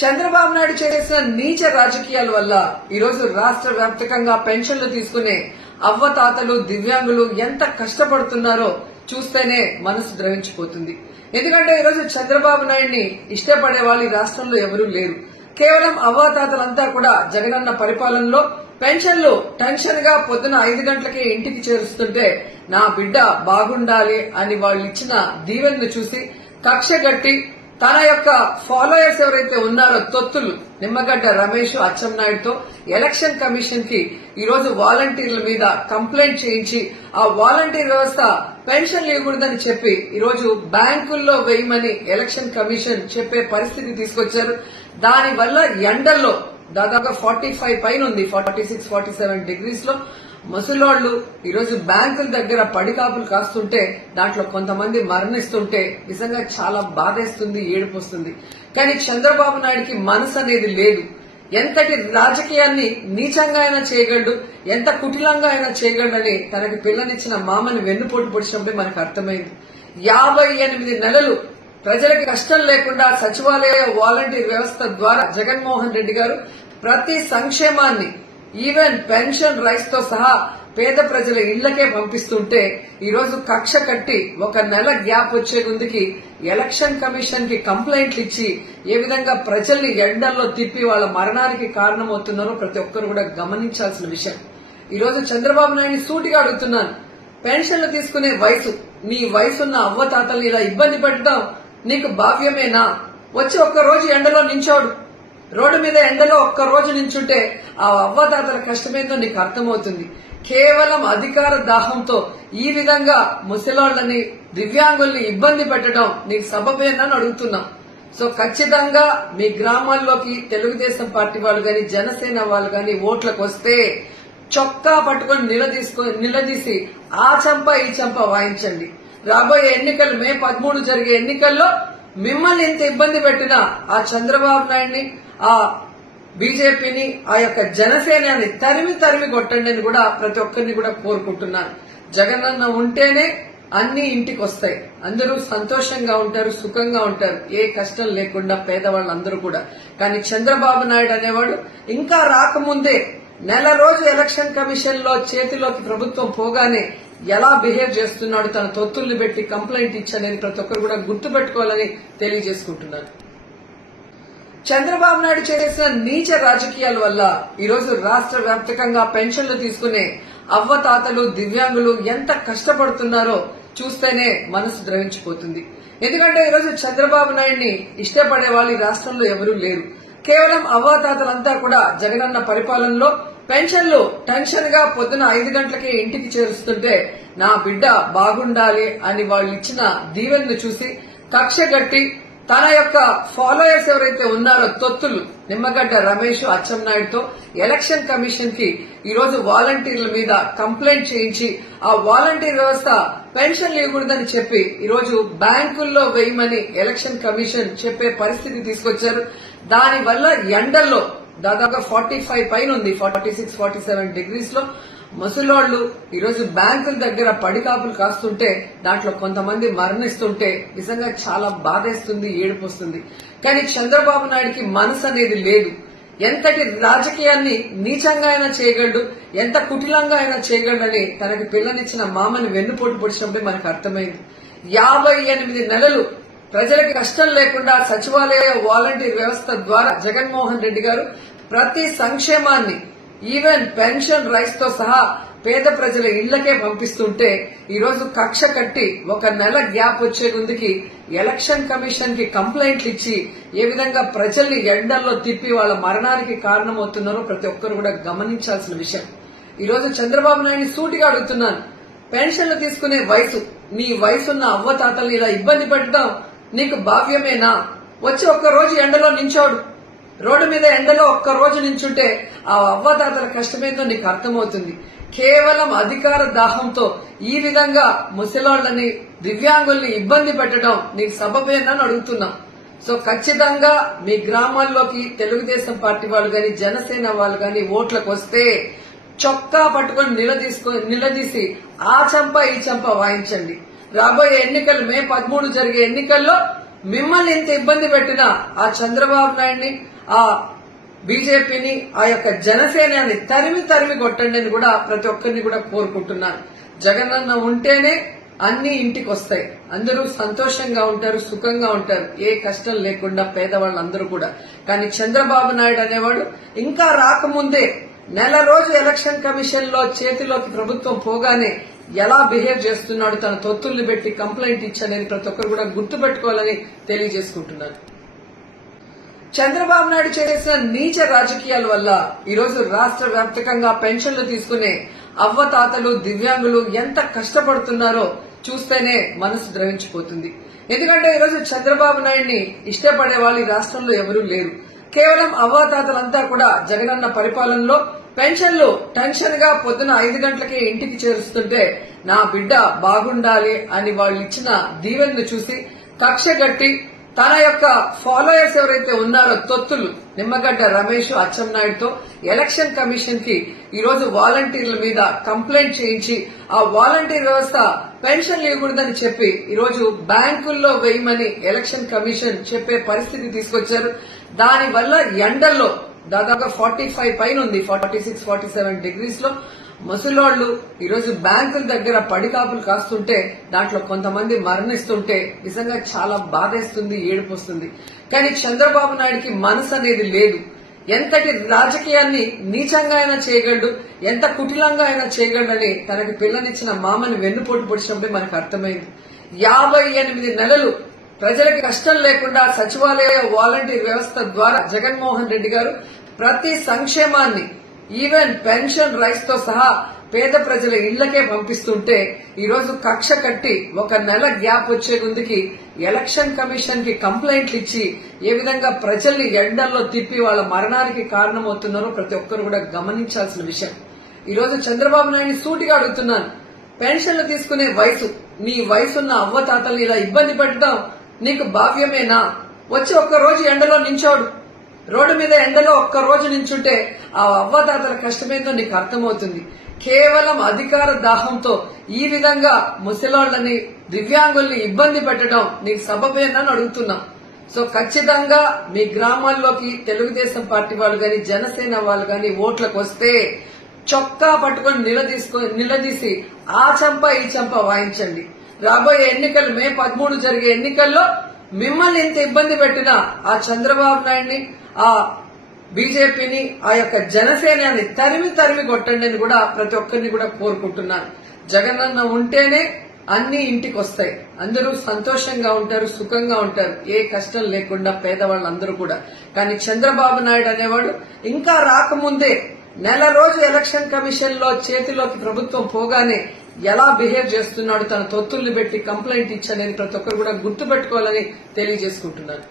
చంద్రబాబు నాయుడు చేసిన నీచ రాజకీయాల వల్ల ఈరోజు రాష్ట్ర వ్యాప్తంగా పెన్షన్లు తీసుకునే అవ్వతాతలు దివ్యాంగులు ఎంత కష్టపడుతున్నారో చూస్తేనే మనసు ద్రవించిపోతుంది. ఎందుకంటే ఈరోజు చంద్రబాబు నాయుడిని ఇష్టపడే వాళ్ళు ఈ రాష్ట్రంలో ఎవరూ లేరు. కేవలం అవ్వాతాతలంతా కూడా జగనన్న పరిపాలనలో పెన్షన్లు టెన్షన్ గా పొద్దున 5 గంటలకే ఇంటికి చేరుస్తుంటే నా బిడ్డ బాగుండాలి అని వాళ్ళు ఇచ్చిన దీవెనను చూసి కక్షగట్టి తన యొక్క ఫాలోయర్స్ ఎవరైతే ఉన్నారో తొత్తులు నిమ్మగడ్డ రమేష్ అచ్చెన్నాయుడుతో ఎలక్షన్ కమిషన్ కి ఈరోజు వాలంటీర్ల మీద కంప్లైంట్ చేయించి ఆ వాలంటీర్ వ్యవస్థ పెన్షన్లు ఇవ్వకూడదని చెప్పి ఈరోజు బ్యాంకుల్లో వేయమని ఎలక్షన్ కమిషన్ చెప్పే పరిస్థితి తీసుకొచ్చారు. దానివల్ల ఎండల్లో దాదాపు 45 పైన ఉంది, 46-47 డిగ్రీస్ లో ముసలోళ్లు ఈరోజు బ్యాంకుల దగ్గర పడికాపులు కాస్తుంటే దాంట్లో కొంతమంది మరణిస్తుంటే నిజంగా చాలా బాధేస్తుంది, ఏడుపొస్తుంది. కానీ చంద్రబాబు నాయుడికి మనసు అనేది లేదు. ఎంతటి రాజకీయాన్ని నీచంగా అయినా చేయగలడు, ఎంత కుటిలంగా అయినా చేయగలడని తనకి పిల్లనిచ్చిన మామని వెన్నుపోటు పొడిచినప్పుడే మనకు అర్థమైంది. 58 నెలలు ప్రజలకు కష్టం లేకుండా సచివాలయ వాలంటీర్ వ్యవస్థ ద్వారా జగన్మోహన్ రెడ్డి గారు ప్రతి సంక్షేమాన్ని ఈవెన్ పెన్షన్ రైస్ తో సహా పేద ప్రజల ఇళ్లకే పంపిస్తుంటే ఈరోజు కక్ష కట్టి 1 నెల గ్యాప్ వచ్చే ముందుకి ఎలక్షన్ కమిషన్ కి కంప్లైంట్లు ఇచ్చి ఏ విధంగా ప్రజల్ని ఎండల్లో తిప్పి వాళ్ళ మరణానికి కారణమవుతున్నారో ప్రతి ఒక్కరు కూడా గమనించాల్సిన విషయం. ఈరోజు చంద్రబాబు నాయుడిని సూటిగా అడుగుతున్నాను, పెన్షన్లు తీసుకునే వయసు, నీ వయసున్న అవ్వతాతల్ని ఇలా ఇబ్బంది పెట్టడం నీకు భావ్యమేనా? వచ్చి 1 రోజు ఎండలో నించోడు, రోడ్డు మీద ఎండలో 1 రోజు నించుంటే ఆ అవ్వదాతల కష్టమేందో నీకు అర్థమవుతుంది. కేవలం అధికార దాహంతో ఈ విధంగా ముసలాళ్లని దివ్యాంగుల్ని ఇబ్బంది పెట్టడం నీకు సబబేనని అడుగుతున్నాం. సో ఖచ్చితంగా మీ గ్రామాల్లోకి తెలుగుదేశం పార్టీ వాళ్ళు గాని జనసేన వాళ్ళు గాని ఓట్లకు వస్తే చొక్కా పట్టుకొని నిలదీసి ఆ చంప ఈ చంప వాయించండి. రాబోయే ఎన్నికలు మే 13 జరిగే ఎన్నికల్లో మిమ్మల్ని ఎంత ఇబ్బంది పెట్టినా ఆ చంద్రబాబు నాయుడిని, ఆ బీజేపీని, ఆ యొక్క జనసేనని తరిమి కొట్టండి అని కూడా ప్రతి ఒక్కరిని కూడా కోరుకుంటున్నాను. జగనన్న ఉంటేనే అన్ని ఇంటికి వస్తాయి, అందరూ సంతోషంగా ఉంటారు, సుఖంగా ఉంటారు, ఏ కష్టం లేకుండా పేదవాళ్ళందరూ కూడా. కానీ చంద్రబాబు నాయుడు అనేవాడు ఇంకా రాకముందే నెల రోజు ఎలక్షన్ కమిషన్ లో చేతిలోకి ప్రభుత్వం పోగానే ఎలా బిహేవ్ చేస్తున్నాడు, తన తొత్తుల్ని పెట్టి కంప్లైంట్ ఇచ్చానని ప్రతి ఒక్కరు కూడా గుర్తుపెట్టుకోవాలని తెలియజేసుకుంటున్నాను. చంద్రబాబు నాయుడు చేసిన నీచ రాజకీయాల వల్ల ఈరోజు రాష్ట్ర వ్యాప్తంగా పెన్షన్లు తీసుకునే అవ్వతాతలు దివ్యాంగులు ఎంత కష్టపడుతున్నారో చూస్తేనే మనసు ద్రవించిపోతుంది. ఎందుకంటే ఈరోజు చంద్రబాబు నాయుడిని ఇష్టపడే వాళ్ళు ఈ రాష్ట్రంలో ఎవరూ లేరు. కేవలం అవ్వాతాతలంతా కూడా జగనన్న పరిపాలనలో పెన్షన్లు టెన్షన్ గా పొద్దున 5 గంటలకే ఇంటికి చేరుస్తుంటే నా బిడ్డ బాగుండాలి అని వాళ్ళు ఇచ్చిన దీవెనను చూసి కక్షగట్టి తన యొక్క ఫాలోయర్స్ ఎవరైతే ఉన్నారో తొత్తులు నిమ్మగడ్డ రమేష్ అచ్చెన్నాయుడుతో ఎలక్షన్ కమిషన్ కి ఈరోజు వాలంటీర్ల మీద కంప్లైంట్ చేయించి ఆ వాలంటీర్ వ్యవస్థ పెన్షన్లు ఇవ్వకూడదని చెప్పి ఈరోజు బ్యాంకుల్లో వేయమని ఎలక్షన్ కమిషన్ చెప్పే పరిస్థితి తీసుకొచ్చారు. దానివల్ల ఎండల్లో దాదాపు 45 పైన ఉంది, 46-47 డిగ్రీస్ లో ముసలోళ్లు ఈరోజు బ్యాంకుల దగ్గర పడికాపులు కాస్తుంటే దాంట్లో కొంతమంది మరణిస్తుంటే నిజంగా చాలా బాధేస్తుంది, ఏడుపొస్తుంది. కానీ చంద్రబాబు నాయుడికి మనసు అనేది లేదు. ఎంతటి రాజకీయాన్ని నీచంగా అయినా చేయగలడు, ఎంత కుటిలంగా అయినా చేయగలడని తనకి పిల్లనిచ్చిన మామని వెన్నుపోటు పొడిచినప్పుడే మనకు అర్థమైంది. 58 నెలలు ప్రజలకు కష్టం లేకుండా సచివాలయ వాలంటీర్ వ్యవస్థ ద్వారా జగన్మోహన్ రెడ్డి గారు ప్రతి సంక్షేమాన్ని ఈవెన్ పెన్షన్ రైస్ తో సహా పేద ప్రజల ఇళ్లకే పంపిస్తుంటే ఈరోజు కక్ష కట్టి 1 నెల గ్యాప్ వచ్చే ముందుకి ఎలక్షన్ కమిషన్ కి కంప్లైంట్లు ఇచ్చి ఏ విధంగా ప్రజల్ని ఎండల్లో తిప్పి వాళ్ళ మరణానికి కారణమవుతున్నారో ప్రతి ఒక్కరు కూడా గమనించాల్సిన విషయం. ఈరోజు చంద్రబాబు నాయుడిని సూటిగా అడుగుతున్నాను, పెన్షన్లు తీసుకునే వయసు, నీ వయసున్న అవ్వతాతల్ని ఇలా ఇబ్బంది పెట్టడం నీకు భావ్యమేనా? వచ్చి 1 రోజు ఎండలో నించోడు, రోడ్డు మీద ఎండలో 1 రోజు నించుంటే ఆ అవ్వదాతల కష్టమేందో నీకు అర్థమవుతుంది. కేవలం అధికార దాహంతో ఈ విధంగా ముసలాళ్లని దివ్యాంగుల్ని ఇబ్బంది పెట్టడం నీకు సబబేనని అడుగుతున్నాం. సో ఖచ్చితంగా మీ గ్రామాల్లోకి తెలుగుదేశం పార్టీ వాళ్ళు గాని జనసేన వాళ్ళు గాని ఓట్లకు వస్తే చొక్కా పట్టుకొని నిలదీసి ఆ చంప ఈ చంప వాయించండి. రాబోయే ఎన్నికలు మే 13 జరిగే ఎన్నికల్లో మిమ్మల్ని ఇంత ఇబ్బంది పెట్టిన ఆ చంద్రబాబు నాయుడిని, ఆ బీజేపీని, ఆ యొక్క జనసేనని తరిమి తరిమి కొట్టండి అని కూడా ప్రతి ఒక్కరిని కూడా కోరుకుంటున్నాను. జగనన్న ఉంటేనే అన్ని ఇంటికి వస్తాయి, అందరూ సంతోషంగా ఉంటారు, సుఖంగా ఉంటారు, ఏ కష్టం లేకుండా పేదవాళ్ళందరూ కూడా. కానీ చంద్రబాబు నాయుడు అనేవాడు ఇంకా రాకముందే నెల రోజు ఎలక్షన్ కమిషన్ లో చేతిలోకి ప్రభుత్వం పోగానే ఎలా బిహేవ్ చేస్తున్నాడు, తన తొత్తుల్ని పెట్టి కంప్లైంట్ ఇచ్చానని ప్రతి ఒక్కరు కూడా గుర్తుపెట్టుకోవాలని తెలియజేసుకుంటున్నారు. చంద్రబాబు నాయుడు చేసిన నీచ రాజకీయాల వల్ల ఈరోజు రాష్ట్ర వ్యాప్తంగా పెన్షన్లు తీసుకునే అవ్వతాతలు, దివ్యాంగులు ఎంత కష్టపడుతున్నారో చూస్తేనే మనసు ద్రవించిపోతుంది. ఎందుకంటే ఈరోజు చంద్రబాబు నాయుడిని ఇష్టపడే వాళ్ళు ఈ రాష్ట్రంలో ఎవరూ లేరు. కేవలం అవ్వాతాతలంతా కూడా జగనన్న పరిపాలనలో పెన్షన్లు టెన్షన్ గా పొద్దున 5 గంటలకే ఇంటికి చేరుస్తుంటే నా బిడ్డ బాగుండాలి అని వాళ్ళు ఇచ్చిన దీవెనను చూసి కక్ష గట్టి తన యొక్క ఫాలోయర్స్ ఎవరైతే ఉన్నారో తొత్తులు నిమ్మగడ్డ రమేష్, అచ్చెన్నాయుడుతో ఎలక్షన్ కమిషన్ కి ఈరోజు వాలంటీర్ల మీద కంప్లైంట్ చేయించి ఆ వాలంటీర్ వ్యవస్థ పెన్షన్లు ఇవ్వకూడదని చెప్పి ఈరోజు బ్యాంకుల్లో వేయమని ఎలక్షన్ కమిషన్ చెప్పే పరిస్థితి తీసుకొచ్చారు. దానివల్ల ఎండల్లో దాదాపు 45 పైన ఉంది, 46, 47 డిగ్రీస్ లో ముసలోళ్లు ఈరోజు బ్యాంకుల దగ్గర పడికాపులు కాస్తుంటే దాంట్లో కొంతమంది మరణిస్తుంటే నిజంగా చాలా బాధేస్తుంది, ఏడుపు వస్తుంది. కానీ చంద్రబాబు నాయుడికి మనసు అనేది లేదు. ఎంతటి రాజకీయాన్ని నీచంగా అయినా చేయగలడు, ఎంత కుటిలంగా అయినా చేయగలడని తనకి పిల్లనిచ్చిన మామని వెన్నుపోటు పొడిచినప్పుడే మనకు అర్థమైంది. 58 నెలలు ప్రజలకు కష్టం లేకుండా సచివాలయ వాలంటీర్ వ్యవస్థ ద్వారా జగన్మోహన్ రెడ్డి గారు ప్రతి సంక్షేమాన్ని ఈవెన్ పెన్షన్ రైస్ తో సహా పేద ప్రజల ఇళ్లకే పంపిస్తుంటే ఈరోజు కక్ష కట్టి ఒక నెల గ్యాప్ వచ్చే ముందుకి ఎలక్షన్ కమిషన్ కి కంప్లైంట్లు ఇచ్చి ఏ విధంగా ప్రజల్ని ఎండల్లో తిప్పి వాళ్ళ మరణానికి కారణమవుతున్నారో ప్రతి ఒక్కరు కూడా గమనించాల్సిన విషయం. ఈరోజు చంద్రబాబు నాయుడిని సూటిగా అడుగుతున్నాను, పెన్షన్లు తీసుకునే వయసు, నీ వయసున్న అవ్వతాతల్ని ఇలా ఇబ్బంది పెట్టడం నీకు భావ్యమేనా? వచ్చి ఒక్కరోజు ఎండలో నించోడు, రోడ్డు మీద ఎండలో ఒక్కరోజు నించుంటే ఆ అవ్వదాతల కష్టమేందో నీకు అర్థమవుతుంది. కేవలం అధికార దాహంతో ఈ విధంగా ముసలాళ్లని, దివ్యాంగుల్ని ఇబ్బంది పెట్టడం నీకు సబబేనా అని అడుగుతున్నా. సో ఖచ్చితంగా మీ గ్రామాల్లోకి తెలుగుదేశం పార్టీ వాళ్ళు గాని, జనసేన వాళ్ళు గాని ఓట్లకు వస్తే చొక్కా పట్టుకొని నిలదీసి ఆ చంప ఈ చంప వాయించండి. రాబోయే ఎన్నికలు మే 13 జరిగే ఎన్నికల్లో మిమ్మల్ని ఇంత ఇబ్బంది పెట్టిన ఆ చంద్రబాబు నాయుడిని, ఆ బీజేపీని, ఆ యొక్క జనసేనని తరిమి తరిమి కొట్టండి అని కూడా ప్రతి ఒక్కరిని కూడా కోరుకుంటున్నాను. జగనన్న ఉంటేనే అన్ని ఇంటికి వస్తాయి, అందరూ సంతోషంగా ఉంటారు, సుఖంగా ఉంటారు, ఏ కష్టం లేకుండా పేదవాళ్ళందరూ కూడా. కానీ చంద్రబాబు నాయుడు అనేవాడు ఇంకా రాకముందే నెల రోజు ఎలక్షన్ కమిషన్ లో చేతిలోకి ప్రభుత్వం పోగానే ఎలా బిహేవ్ చేస్తున్నాడు, తన తొత్తుల్ని పెట్టి కంప్లైంట్ ఇచ్చానని ప్రతి ఒక్కరు కూడా గుర్తుపెట్టుకోవాలని తెలియజేసుకుంటున్నాను.